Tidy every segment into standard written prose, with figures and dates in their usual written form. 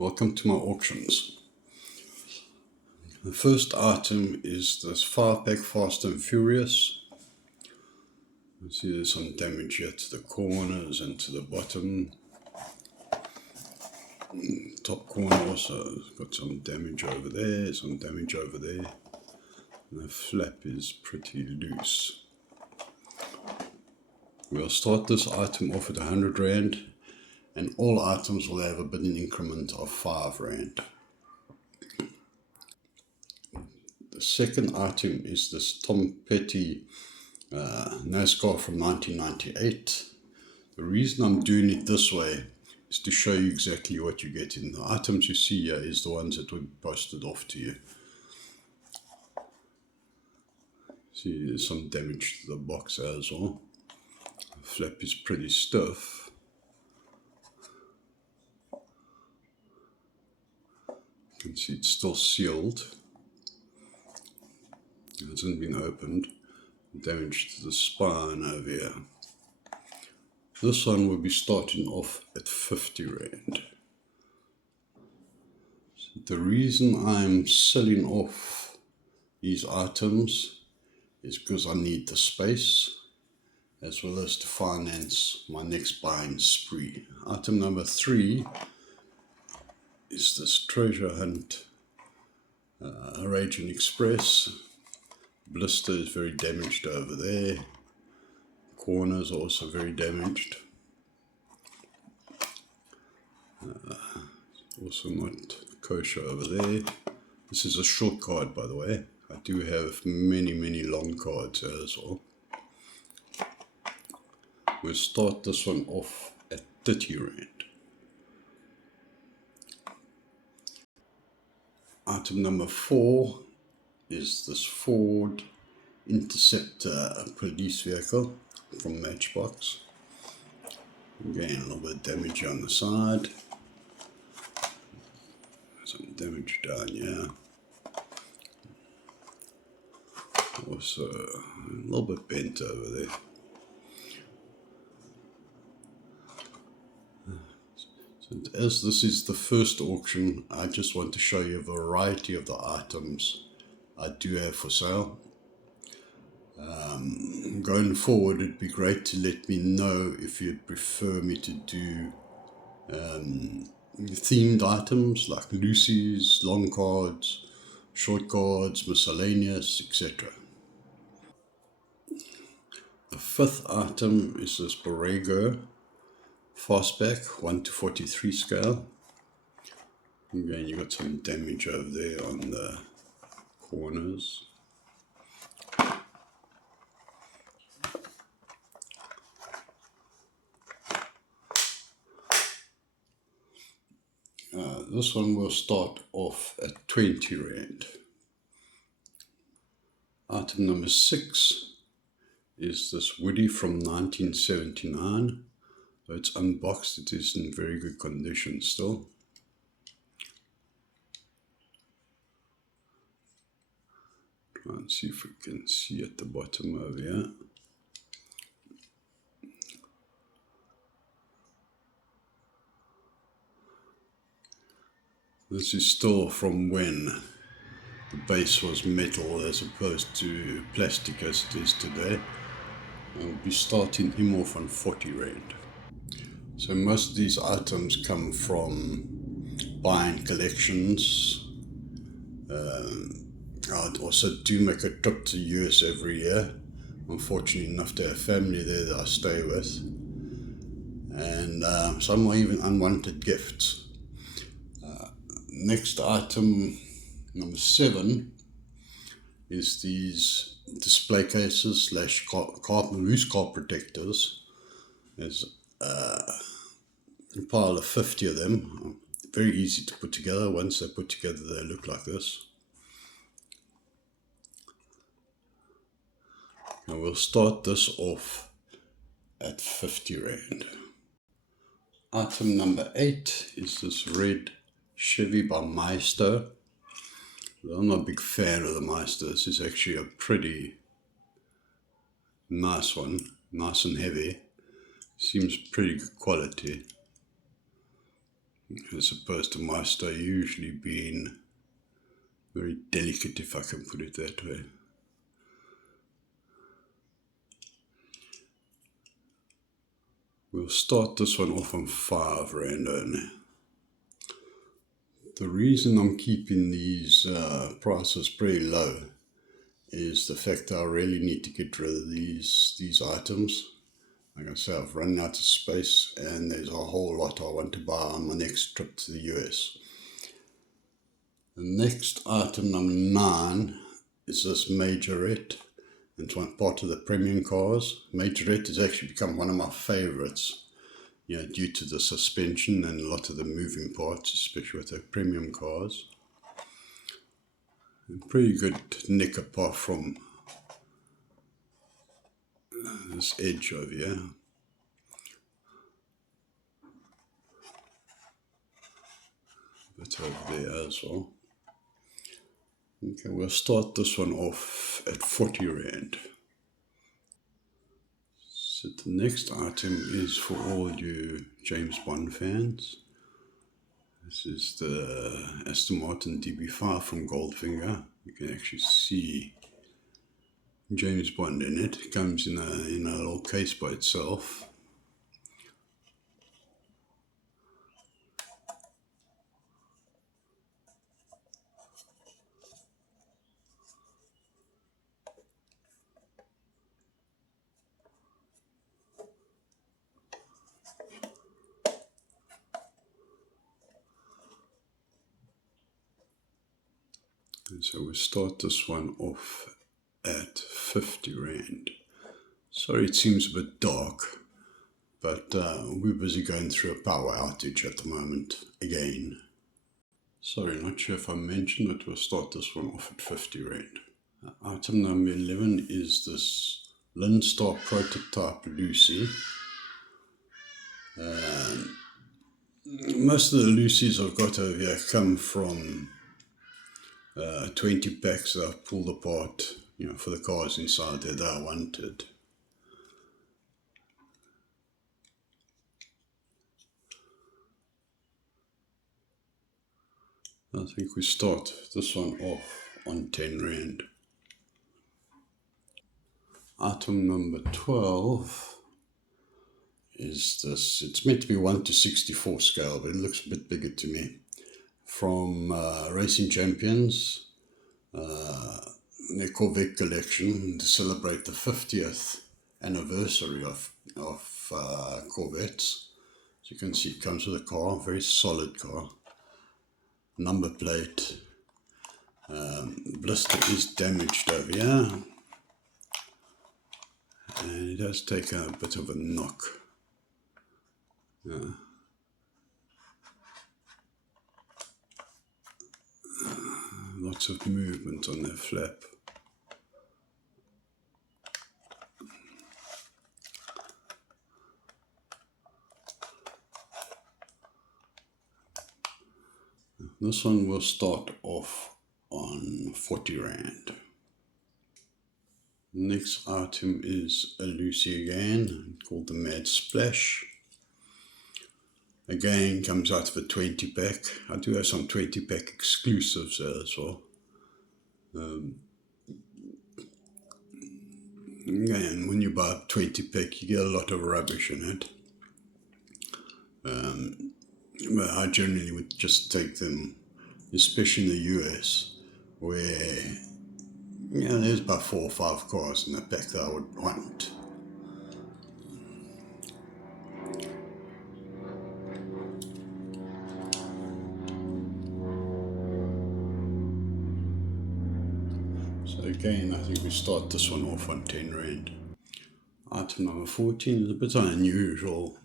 Welcome to my auctions. The first item is this 5-pack Fast and Furious. You see there's some damage here to the corners and to the bottom. Top corner also got some damage over there, some damage over there. And the flap is pretty loose. We'll start this item off at 100 Rand. And all items will have a bidding increment of 5 Rand. The second item is this Tom Petty NASCAR from 1998. The reason I'm doing it this way is to show you exactly what you get in. The items you see here is the ones that were posted off to you. See, there's some damage to the box as well. The flap is pretty stiff. You can see it's still sealed. It hasn't been opened. Damage to the spine over here. This one will be starting off at 50 Rand. The reason I'm selling off these items is because I need the space as well as to finance my next buying spree. Item number 3 is this Treasure Hunt RAIJIN Express. Blister is very damaged over there. Corners also very damaged. Also not kosher over there. This is a short card, by the way. I do have many long cards as well. We'll start this one off at 30 Rand. Item number 4 is this Ford Interceptor police vehicle from Matchbox. Again, a little bit of damage on the side. Some damage down here. Also a little bit bent over there. As this is the first auction, I just want to show you a variety of the items I do have for sale. Going forward, it'd be great to let me know if you'd prefer me to do themed items like loosies, long cards, short cards, miscellaneous, etc. The fifth item is this BURAGO Fastback 1:43 scale. Again, you got some damage over there on the corners. This one will start off at 20 Rand. Item number 6 is this Woodie from 1979. So it's unboxed, it is in very good condition still. Try and see if we can see at the bottom over here. This is still from when the base was metal as opposed to plastic as it is today. I'll be starting him off on 40 Rand. So most of these items come from buying collections. I also do make a trip to the US every year. I'm fortunate enough to have family there that I stay with. And some are even unwanted gifts. Next item, number 7, is these display cases / loose car protectors. There's a pile of 50 of them. Very easy to put together. Once they're put together, they look like this. And we'll start this off at 50 Rand. Item number 8 is this red Chevy by MAISTO. I'm not a big fan of the MAISTO. This is actually a pretty nice one, nice and heavy. Seems pretty good quality. as opposed to MAISTO usually being very delicate, if I can put it that way. We'll start this one off on R5 only. The reason I'm keeping these prices pretty low is the fact that I really need to get rid of these items. Like I say, I've run out of space and there's a whole lot I want to buy on my next trip to the US. The next item, number 9, is this Majorette. It's one part of the premium cars. Majorette has actually become one of my favorites, due to the suspension and a lot of the moving parts, especially with the premium cars. And pretty good nick apart from this edge over here. Bit over there as well. Okay, we'll start this one off at 40 Rand. So the next item is for all you James Bond fans. This is the Aston Martin DB5 from Goldfinger. You can actually see James Bond in it. It comes in a little case by itself. And so we'll start this one off at 50 Rand. Sorry it seems a bit dark, but we're busy going through a power outage at the moment again. Sorry, not sure if I mentioned it, we'll start this one off at 50 Rand. Item number 11 is this LINDSTAR prototype Lucy. Most of the Lucies I've got over here come from 20 packs that I've pulled apart, for the cars inside there that I wanted. I think we start this one off on 10 Rand. Item number 12 is this. It's meant to be 1:64 scale, but it looks a bit bigger to me. From Racing Champions, their Corvette collection, to celebrate the 50th anniversary of Corvettes. So you can see it comes with a car, very solid car. Number plate. Blister is damaged over here. And it does take a bit of a knock. Lots of movement on their flap. This one will start off on 40 Rand. Next item is a Lucy again, called the Mad Splash. Again, comes out of a 20 pack. I do have some 20 pack exclusives there as well. Again, when you buy a 20 pack, you get a lot of rubbish in it. But I generally would just take them, especially in the US, where there's about 4 or 5 cars in that pack that I would want. So again, I think we start this one off on 10 Rand. Item number 14 is a bit unusual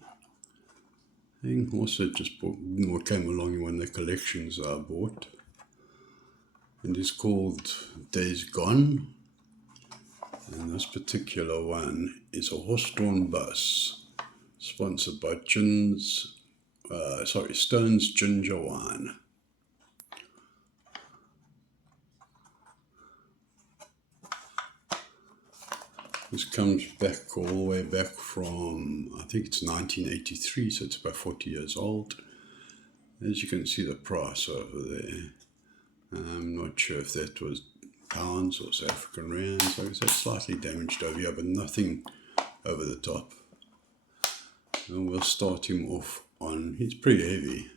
thing. Also just bought what came along in one of the collections I bought. It is called Days Gone. And this particular one is a horse-drawn bus, sponsored by Stone's Ginger Wine. This comes back all the way back from, I think it's 1983, so it's about 40 years old. As you can see the price over there. I'm not sure if that was pounds or South African rands. Like I said, slightly damaged over here, but nothing over the top. And we'll start him off on, he's pretty heavy.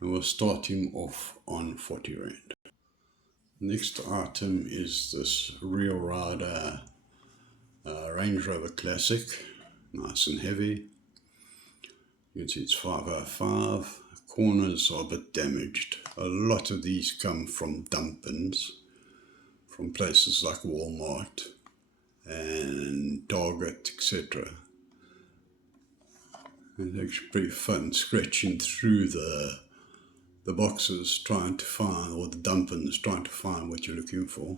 And we'll start him off on 40 rand. Next item is this Real Rider Range Rover Classic, nice and heavy. You can see it's 505. Corners are a bit damaged. A lot of these come from dump-ins from places like Walmart and Target, etc. It's actually pretty fun scratching through the boxes trying to find, or the dump-ins trying to find what you're looking for.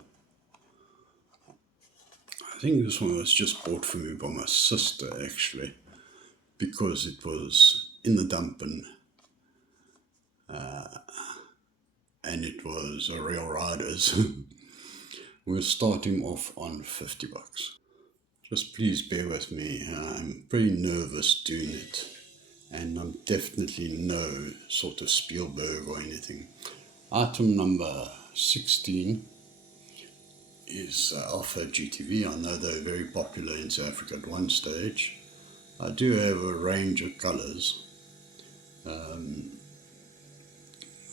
I think this one was just bought for me by my sister actually, because it was in the dump-in. And it was a Real Riders. We'll start him off on 50 bucks. Just please bear with me. I'm pretty nervous doing it. And I'm definitely no sort of Spielberg or anything. Item number 16 is ALFA GTV. I know they're very popular in South Africa at one stage. I do have a range of colours.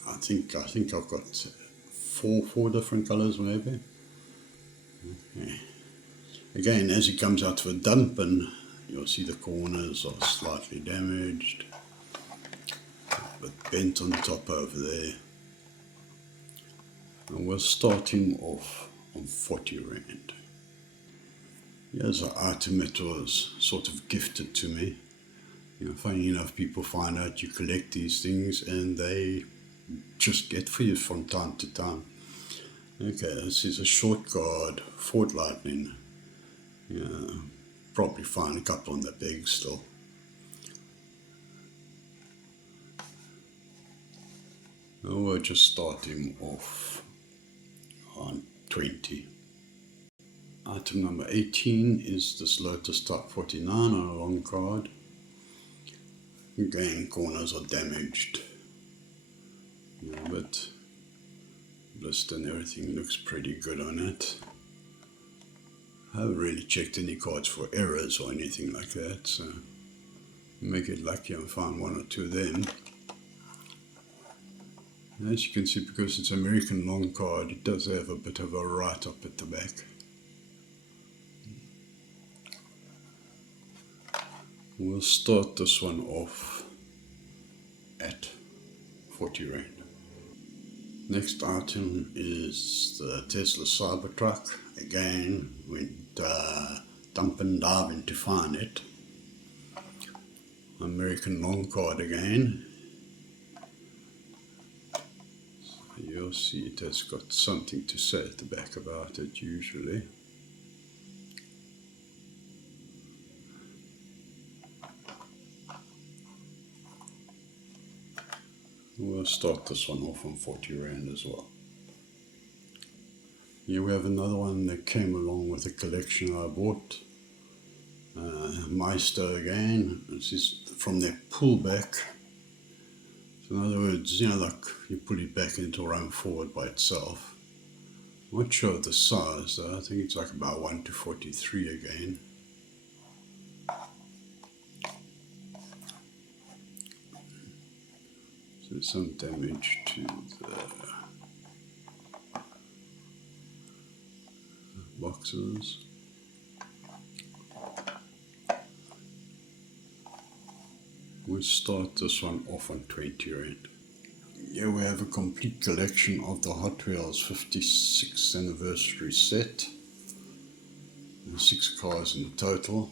I think I've got four different colours maybe. Okay. Again, as it comes out of a dump-in, you'll see the corners are slightly damaged, a bit bent on the top over there. And we'll start him off on 40 rand. Here's an item that was sort of gifted to me. You know, funny enough, people find out you collect these things and they just get for you from time to time. Okay, this is a short guard Ford Lightning. Yeah, probably find a couple on the big still. Now we'll just start him off on 20. Item number 18 is this Lotus Type 49 on a long card. Again, corners are damaged. Yeah, but blister and everything looks pretty good on it. I haven't really checked any cards for errors or anything like that, so make it lucky and find one or two of them. And as you can see, because it's American long card, it does have a bit of a write-up at the back. We'll start this one off at 40 rand. Next item is the Tesla Cybertruck. Again, went dump and diving to find it. American long card again. So you'll see it has got something to say at the back about it usually. We'll start this one off on 40 rand as well. Here we have another one that came along with a collection I bought. MAISTO again. This is from their pullback. So in other words, you know, like you put it back and it'll run forward by itself. I'm not sure of the size though. I think it's like about 1:43 again. There's some damage to the boxes. We'll start this one off on 20 rand. Here we have a complete collection of the Hot Wheels 56th anniversary set. There's 6 cars in total,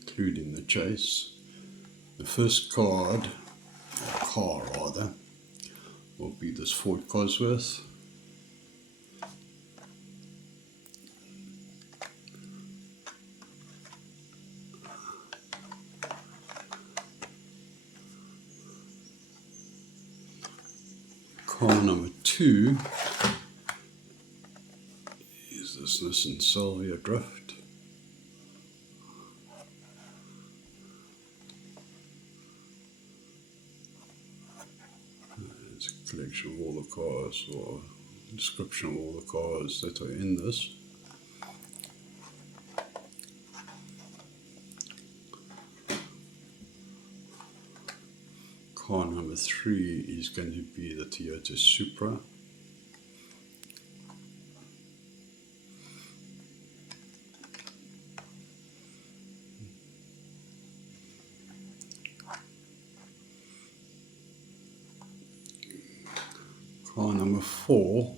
including the chase. The first car rather, will be this Ford Cosworth. Car number 2 is this Nissan Silvia Drift. collection of all the cars, or description of all the cars that are in this. Car number 3 is going to be the Toyota Supra. Car number 4,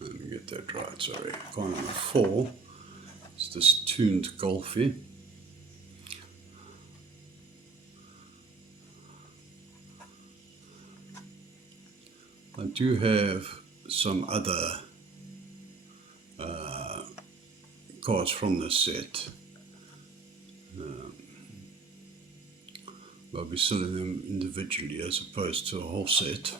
let me get that right, sorry. Car number 4 is this tuned Golfie. I do have some other cars from this set. I'll be selling them individually as opposed to a whole set.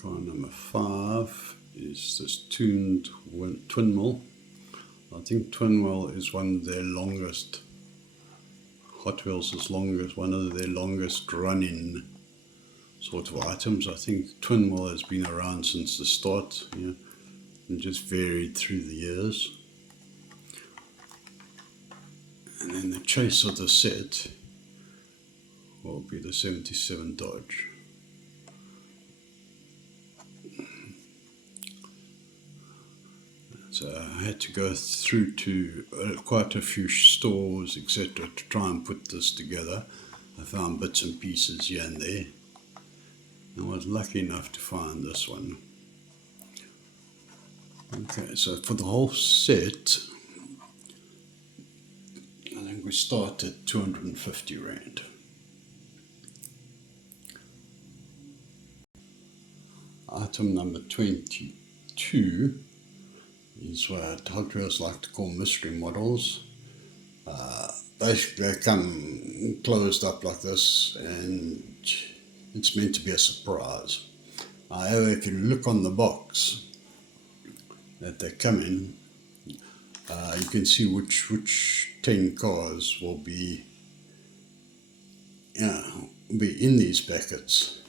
Car number 5 is this tuned twin mill. I think twin mill is one of their longest, Hot Wheels is one of their longest running sort of items. I think twin mill has been around since the start, and just varied through the years. And then the chase of the set will be the 77 Dodge. So I had to go through to quite a few stores, etc., to try and put this together. I found bits and pieces here and there. I was lucky enough to find this one. Okay, so for the whole set, I think we start at 250 Rand. Item number 22 is what Hot Wheels like to call mystery models. Basically they come closed up like this and it's meant to be a surprise. However, if you look on the box that they come in, you can see which 10 cars will be in these packets,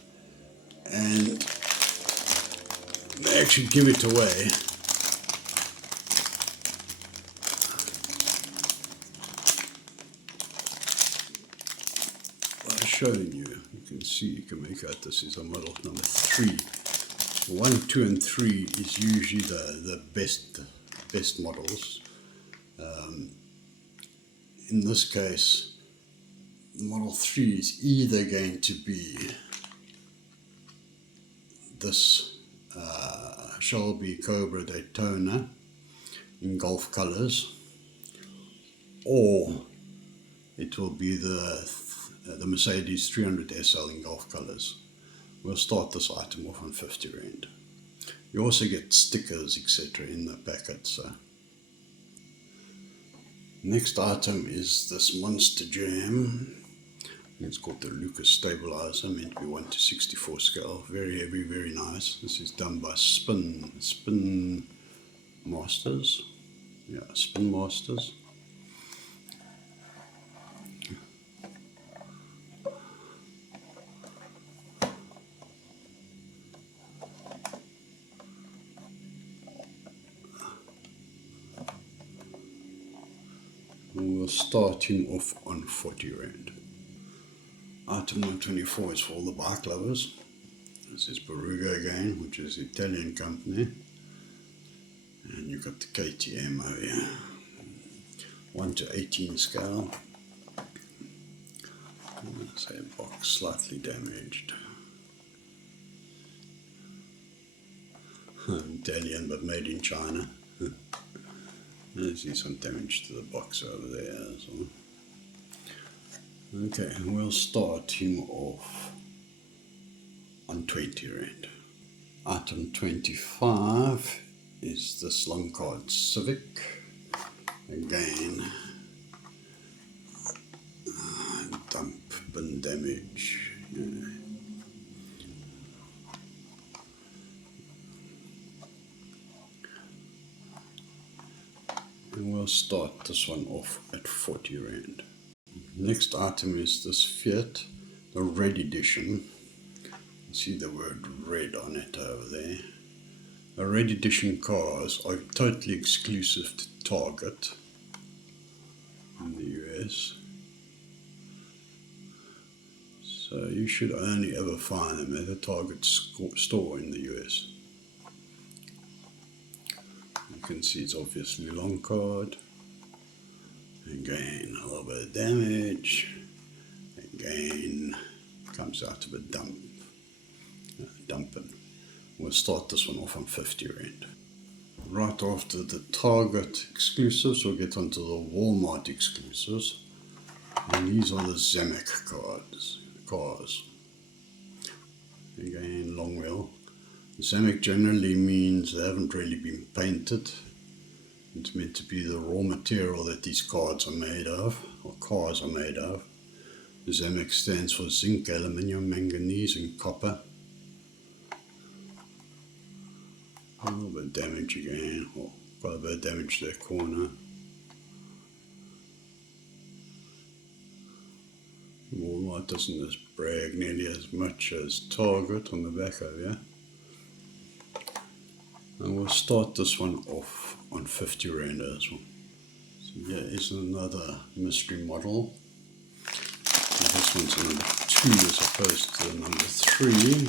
and they actually give it away by showing you. You can see, you can make out this is a model number 3. 1, 2 and 3 is usually the best models. In this case, model 3 is either going to be this Shelby Cobra Daytona in Golf colors, or it will be the Mercedes 300 SL in Golf colors. We'll start this item off on 50 Rand. You also get stickers, etc. in the packet. So next item is this Monster Jam. It's called the Lucas Stabilizer, meant to be 1:64 scale. Very heavy, very nice. This is done by Spin Masters. Yeah, Spin Masters. And we'll start him off on 40 Rand. Item number 24 is for all the bike lovers. This is BURAGO again, which is an Italian company. And you've got the KTM over here. 1:18 scale. Let's say box slightly damaged. Italian but made in China. I see some damage to the box over there as well. Okay, and we'll start him off on 20 Rand. Item 25 is this long card CIVIC. Again, dump bin damage. Yeah. And we'll start this one off at 40 Rand. Next item is this Fiat, the red edition. You see the word red on it over there. The red edition cars are totally exclusive to Target in the US. So you should only ever find them at a Target store in the US. You can see it's obviously long card. Again, a little bit of damage. Again, comes out of a dumping. We'll start this one off on 50 Rand. Right after the Target exclusives, we'll get onto the Walmart exclusives. And these are the ZAMAC cars. Again, long wheel. ZAMAC generally means they haven't really been painted. It's meant to be the raw material that these cards are made of, or cars are made of. The ZAMAC stands for zinc, aluminium, manganese and copper. A little bit of damage again, or quite a bit of damage to that corner. Walmart doesn't just brag nearly as much as Target on the back over here. And we'll start this one off on 50 Rand as well. So here is another mystery model. And this one's a number 2 as opposed to the number 3.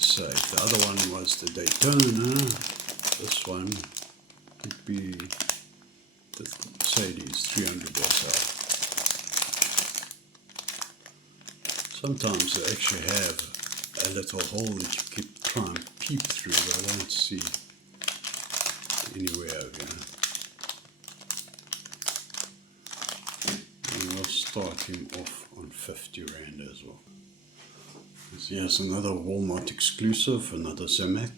So if the other one was the Daytona, this one could be the Mercedes 300 SL. Sometimes they actually have a little hole that you keep trying to peep through, but I don't see anywhere over here. And we'll start him off on 50 Rand as well. So here's another Walmart exclusive, another ZAMAC.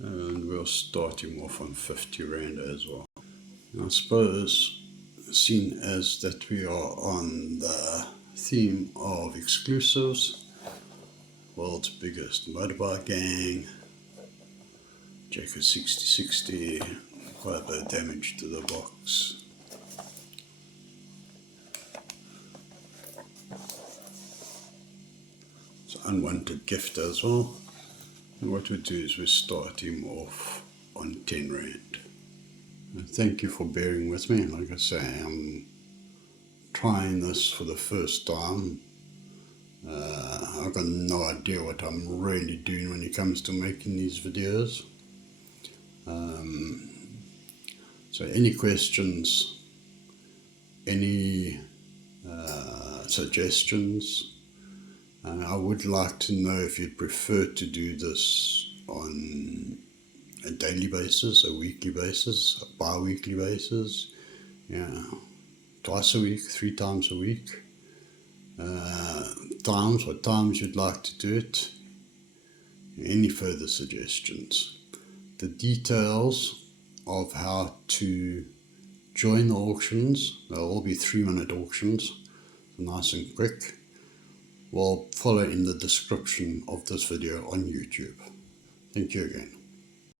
And we'll start him off on 50 Rand as well. And I suppose, seeing as that we are on the theme of exclusives, world's biggest motorbike gang, Jacker 6060, quite a bit of damage to the box. It's an unwanted gift as well. And what we do is we start him off on 10 Rand. And thank you for bearing with me. Like I say, I'm trying this for the first time. I've got no idea what I'm really doing when it comes to making these videos. So any questions, any suggestions, I would like to know if you'd prefer to do this on a daily basis, a weekly basis, a bi-weekly basis, twice a week, 3 times a week, what times you'd like to do it, any further suggestions. The details of how to join the auctions, they'll all be 3-minute auctions, nice and quick, will follow in the description of this video on YouTube. Thank you again.